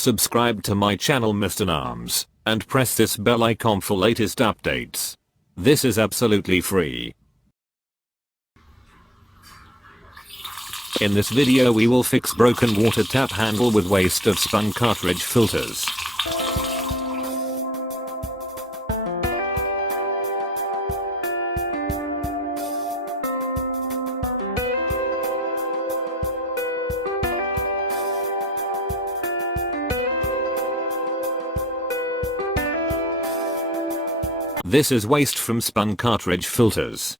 Subscribe to my channel MrNams, and press this bell icon for latest updates. This is absolutely free. In this video we will fix broken water tap handle with waste of spun cartridge filters. This is waste from spun cartridge filters.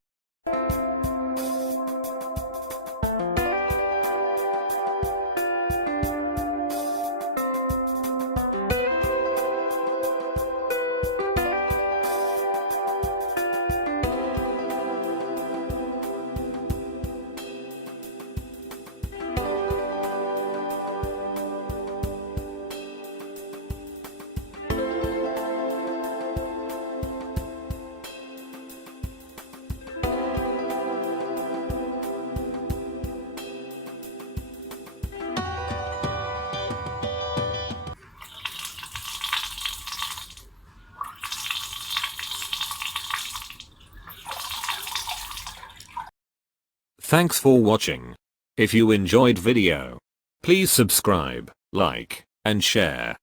Thanks for watching. If you enjoyed video, please subscribe, like, and share.